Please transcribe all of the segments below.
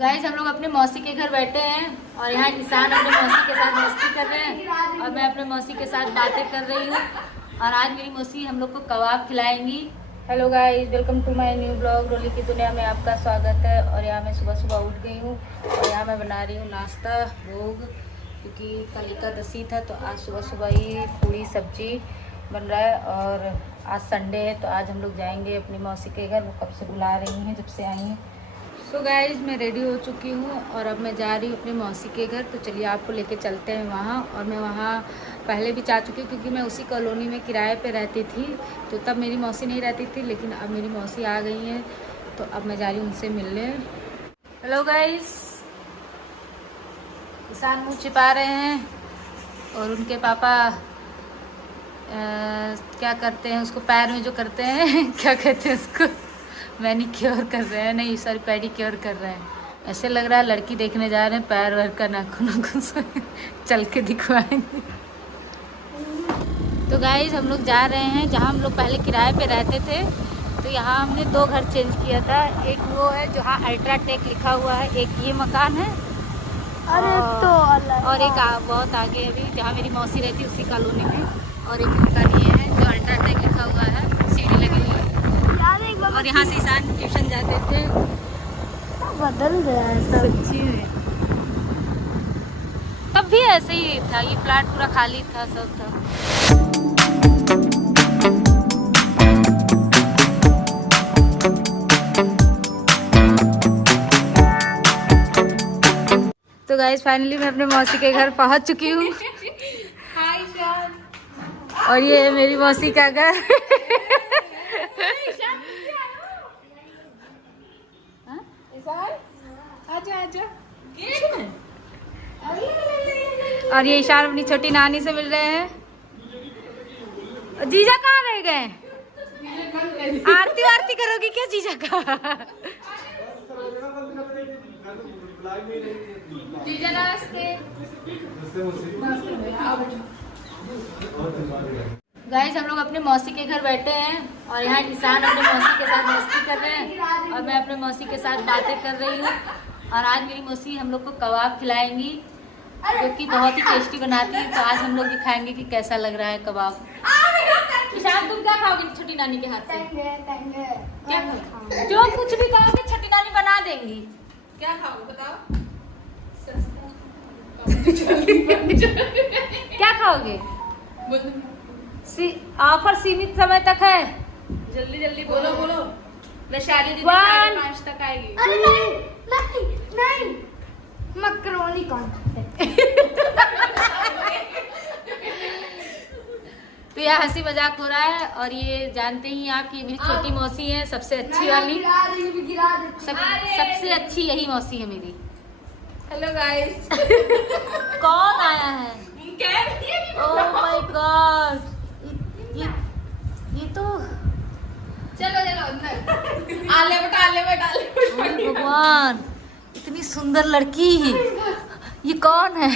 Guys हम लोग अपने मौसी के घर बैठे हैं और यहाँ किसान अपने मौसी के साथ मस्ती कर रहे हैं और मैं अपने मौसी के साथ बातें कर रही हूँ। और आज मेरी मौसी हम लोग को कबाब खिलाएंगी। Hello guys, welcome to my new blog. Roli की दुनिया में आपका स्वागत है। और यहाँ मैं सुबह सुबह उठ गई हूँ और यहाँ मैं बना रही हूँ नाश्ता भोग, क्योंकि कल एकादशी था तो आज सुबह सुबह ही पूरी सब्जी बन रहा है। और आज संडे है तो आज हम लोग जाएंगे अपनी मौसी के घर। वो कब से बुला रही हैं, जब से आई हैं। सो गाइस मैं रेडी हो चुकी हूँ और अब मैं जा रही हूँ अपने मौसी के घर। तो चलिए आपको लेके चलते हैं वहाँ। और मैं वहाँ पहले भी जा चुकी हूँ क्योंकि मैं उसी कॉलोनी में किराए पे रहती थी, तो तब मेरी मौसी नहीं रहती थी, लेकिन अब मेरी मौसी आ गई हैं तो अब मैं जा रही हूँ उनसे मिलने। हेलो गाइस, किसान मुँह छिपा रहे हैं और उनके पापा क्या करते हैं उसको, पैर में जो करते हैं क्या कहते हैं उसको, मैनिक्योर कर रहे हैं, नहीं सॉरी पेडिक्योर कर रहे हैं। ऐसे लग रहा है लड़की देखने जा रहे हैं, पैर वैर का नाखून से चल के दिखवाएंगे। तो गाइस हम लोग जा रहे हैं जहाँ हम लोग पहले किराए पे रहते थे। तो यहाँ हमने 2 घर चेंज किया था। एक वो है जहाँ अल्ट्राटेक लिखा हुआ है, एक ये मकान है और एक बहुत आगे अभी जहाँ मेरी मौसी रहती है उसी कॉलोनी में। और एक मकान ये है जो अल्ट्राटेक लिखा हुआ है, सीढ़ी लगी हुई है। और यहाँ से ईशान ट्यूशन जाते थे। बदल गया है सच्ची में, तब भी ऐसे ही था, ये प्लाट पूरा खाली था, सब था। तो गाइस फाइनली मैं अपने मौसी के घर पहुंच चुकी हूँ। और ये है मेरी मौसी का घर। और ये ईशान अपनी छोटी नानी से मिल रहे हैं। जीजा कहाँ रह गए? आरती वारती करोगी क्या जीजा का? जीजा नमस्ते। गाइस हम लोग अपने मौसी के घर बैठे हैं और यहाँ किसान अपने मौसी के साथ मस्ती कर रहे हैं और मैं अपने मौसी के साथ बातें कर रही हूँ। और आज मेरी मौसी हम लोग को कबाब खिलाएंगी जो कि बहुत ही टेस्टी बनाती है। तो आज हम लोग भी खाएंगे कि कैसा लग रहा है कबाब। किसान तुम क्या खाओगे छोटी नानी के हाथ से? क्या खाओगे? जो कुछ भी खाओगे छोटी नानी बना देंगी। क्या खाओगे बताओ? क्या खाओगे? ऑफर सीमित समय तक है। जल्दी जल्दी बोलो बोलो। वैशाली दीदी 5:30 तक आएगी। अरे नहीं मकरोनी कौन तो यह हंसी मजाक हो रहा है। और ये जानते ही आप कि मेरी छोटी मौसी है, सबसे अच्छी वाली, सबसे अच्छी यही मौसी है मेरी। Hello guys. कौन आया है? ओह माय गॉड, ये तो चलो चलो अंदर। आले बट। भगवान, इतनी सुंदर लड़की, ये कौन है?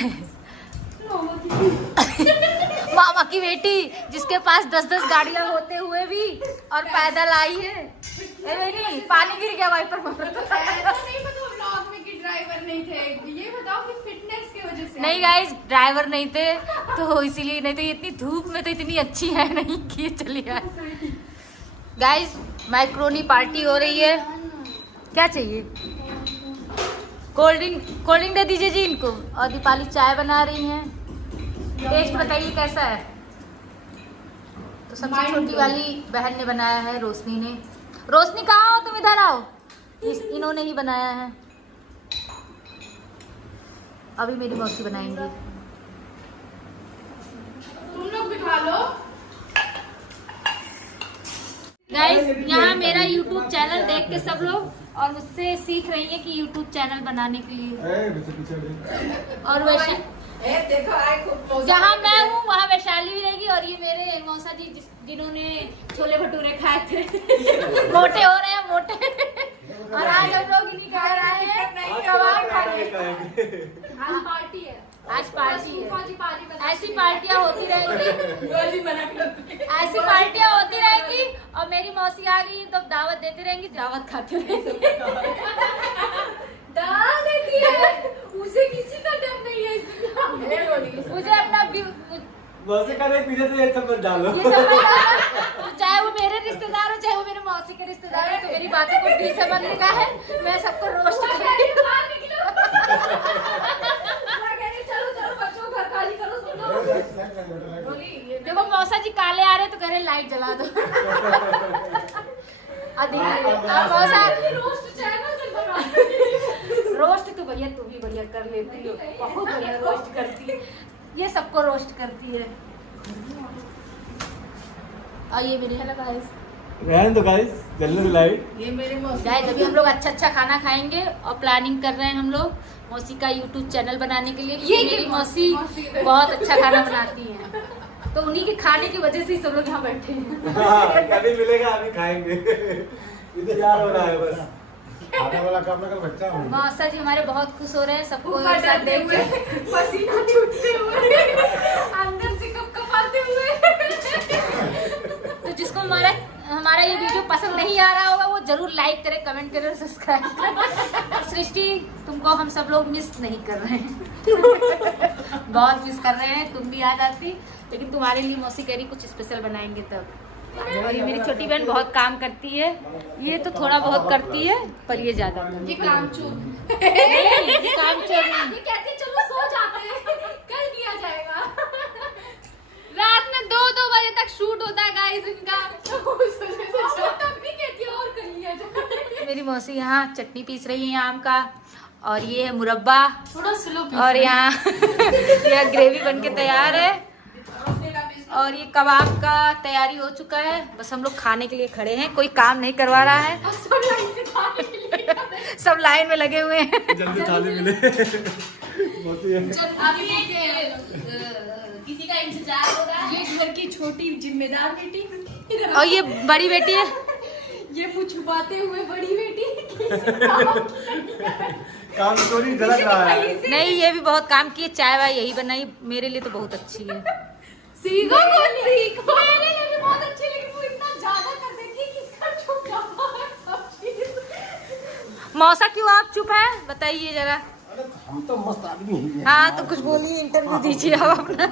मामा की बेटी, जिसके पास 10-10 गाड़ियां होते हुए भी और पैदल आई है। नहीं, पानी गिर गया वाइपर में। ब्लॉग में कि ड्राइवर नहीं थे, ये बताओ कि फिटनेस की वजह से। नहीं गाइस, ड्राइवर नहीं थे तो इसीलिए, नहीं तो इतनी धूप में तो इतनी अच्छी है नहीं कि चलिए। गाइस मैक्रोनी पार्टी हो रही है। क्या चाहिए? कोल्ड ड्रिंक दे दीजिए जी इनको। और दीपाली चाय बना रही हैं। टेस्ट बताइए कैसा है? तो सबसे छोटी वाली बहन ने बनाया है, रोशनी ने। रोशनी कहाँ हो तुम? इधर आओ। इन्होंने ही बनाया है। अभी मेरी मौसी बनाएंगी। तुम लोग भी खा लो। गाइस यहाँ मेरा YouTube चैनल देख के सब लोग और मुझसे सीख रही है कि YouTube चैनल बनाने के लिए। और वैसे जहाँ मैं हूँ वहाँ वैशाली भी रहेगी। और ये मेरे मौसा जी जिन्होंने छोले भटूरे खाए थे मोटे हो रहे हैं, मोटे। और आज हम लोग इन्हीं खा रहे हैं कबाब खा रहे हैं। आज पार्टी है। आज पार्टी है। ऐसी पार्टियां होती रहेंगी, ऐसी पार्टियां होती रहेंगी। और मेरी मौसी आ गई तो दावत देती रहेंगी, दावत खाते रहेंगे। मौसी का नहीं पीछे से ये सब मत डालो। ये सब चाहे वो मेरे रिश्तेदार हो चाहे वो मेरे मौसी के रिश्तेदार हो, तो मेरी बातों को दिल से बनने का है। मैं सबको रोस्ट कर रही हूँ। देखो मौसा जी काले आ रहे तो कह रहे लाइट जला दो। मौसा रोस्ट तो भैया तू भी बढ़िया कर लेती हो, बहुत बढ़िया रोस्ट करती है, ये सबको रोस्ट करती है। और ये मेरी है गाइस, रहने दो गाइस, जल्दी से लाइट। ये मेरे मौसी गाइस अभी हम लोग अच्छा खाना खाएंगे और प्लानिंग कर रहे हैं हम लोग मौसी का यूट्यूब चैनल बनाने के लिए। ये मेरी मौसी बहुत अच्छा खाना बनाती है, तो उन्हीं के खाने की वजह से ही सब लोग यहाँ बैठे हैं। कभी मिलेगा अभी खाएंगे। इंतजार हो रहा है बस। आने वाला काम ना कर बच्चा हूँ। मौसा जी हमारे बहुत खुश हो रहे हैं सबको ऊपर एक साथ डरते देख हुए, के। पसीना छूटते हुए, अंदर से कपकपाते हुए। तो जिसको हमारा ये वीडियो पसंद नहीं आ रहा होगा वो जरूर लाइक करे, कमेंट करे और सब्सक्राइब करे। सृष्टि तुमको हम सब लोग मिस नहीं कर रहे हैं। बहुत मिस कर रहे हैं, तुम भी आ जाती, लेकिन तुम्हारे लिए मौसी कह रही कुछ स्पेशल बनाएंगे तब। और ये मेरी छोटी बहन बहुत काम करती है, ये तो थोड़ा बहुत करती है पर ये ज्यादा ये कामचोर नहीं, काम चोर नहीं। ये कहती है चलो सो जाते हैं, कल किया जाएगा। रात में 2-2 बजे तक शूट होता है गाइस इनका। तब भी कहती है और कर लिया जाए। मेरी मौसी यहाँ चटनी पीस रही है आम का, और ये है मुरब्बा, थोड़ा स्लो और यहाँ यह ग्रेवी बन के तैयार है, और ये कबाब का तैयारी हो चुका है। बस हम लोग खाने के लिए खड़े हैं, कोई काम नहीं करवा रहा है, सब लाइन में लगे हुए हैं। जल्दी थाली मिले। अभी किसी का इंतजार हो रहा है। ये घर की छोटी जिम्मेदार बेटी, और ये बड़ी बेटी है, ये मुँह छुपाते हुए बड़ी बेटी। काम चोरी झलक रहा है। नहीं ये भी बहुत काम की है, चाय वाय यही बनाई, मेरे लिए तो बहुत अच्छी है। सीखो कौन सीखो। मेरे लिए भी बहुत अच्छी, लेकिन वो इतना ज्यादा कर देती है कि इसका छुप जाता है सब चीज। मौसा क्यों आप चुप हैं बताइए जरा। हम तो मस्त आदमी ही हैं। हाँ तो कुछ बोलिए, इंटरव्यू दीजिए आप अपना।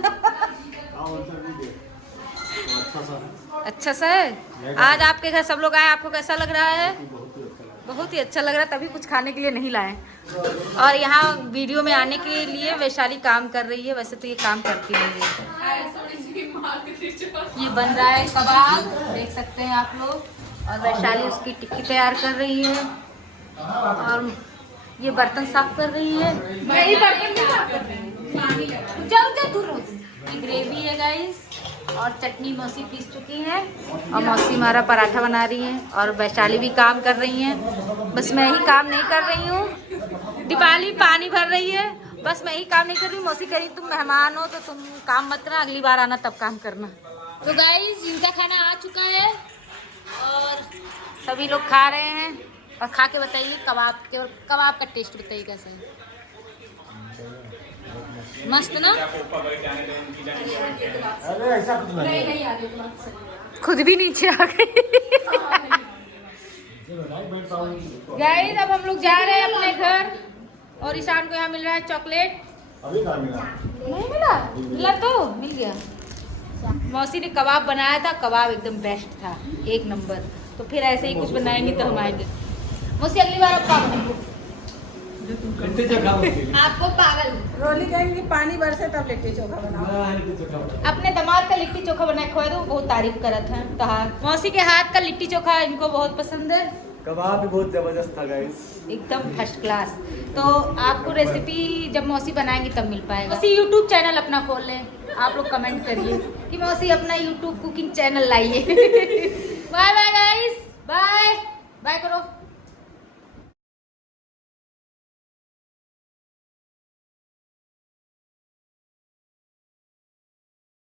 अच्छा सा है। आज आपके घर सब लोग आए, आपको कैसा लग रहा है? बहुत ही अच्छा लग रहा है, तभी कुछ खाने के लिए नहीं लाए। और यहाँ वीडियो में आने के लिए वैशाली काम कर रही है, वैसे तो ये काम करती नहीं है। ये बन रहा है कबाब, देख सकते हैं आप लोग, और वैशाली उसकी टिक्की तैयार कर रही है, और ये बर्तन साफ कर रही है। मेरी बर्तन भी साफ कर रही है। चल दूर हो। ये ग्रेवी है गाइस, और चटनी मौसी पीस चुकी है, और मौसी हमारा पराठा बना रही है, और वैशाली भी काम कर रही है। बस मैं ही काम नहीं कर रही हूँ। दीपाली पानी भर रही है, बस मैं ही काम नहीं कर रही हूँ। मौसी कह रही तुम मेहमान हो तो तुम काम मत करना, अगली बार आना तब काम करना। तो गाइस इनका खाना आ चुका है, और सभी लोग खा रहे हैं, और खा के बताइए कबाब का टेस्ट बताइए कैसा है। मस्त ना? अरे ऐसा कुछ नहीं है। खुद भी नीचे आ गई। गाइस अब हम लोग जा रहे हैं अपने घर, और ईशान को यहाँ मिल रहा है चॉकलेट। अभी कहाँ मिला? नहीं मिला? मिला तो मिल गया। मौसी ने कबाब बनाया था, कबाब एकदम बेस्ट था, एक नंबर। तो फिर ऐसे ही कुछ बनाएंगे तो हम आएंगे। मौसी अगली बार अब काम करेंगे। आपको पागल रोली कहेंगे कि पानी बरसे तब लिट्टी चोखा बनाओ। अपने दामाद का लिट्टी चोखा बना के खुआ दो, बहुत तारीफ करा था। मौसी के हाथ का लिट्टी चोखा इनको बहुत पसंद है, कबाब भी बहुत जबरदस्त था गाइस, एकदम फर्स्ट क्लास। तो आपको रेसिपी जब मौसी बनाएंगी तब मिल पाएगा। मौसी यूट्यूब चैनल अपना खोल लें, आप लोग कमेंट करिए कि मौसी अपना यूट्यूब कुकिंग चैनल लाइए। Bye bye guys, bye bye करो।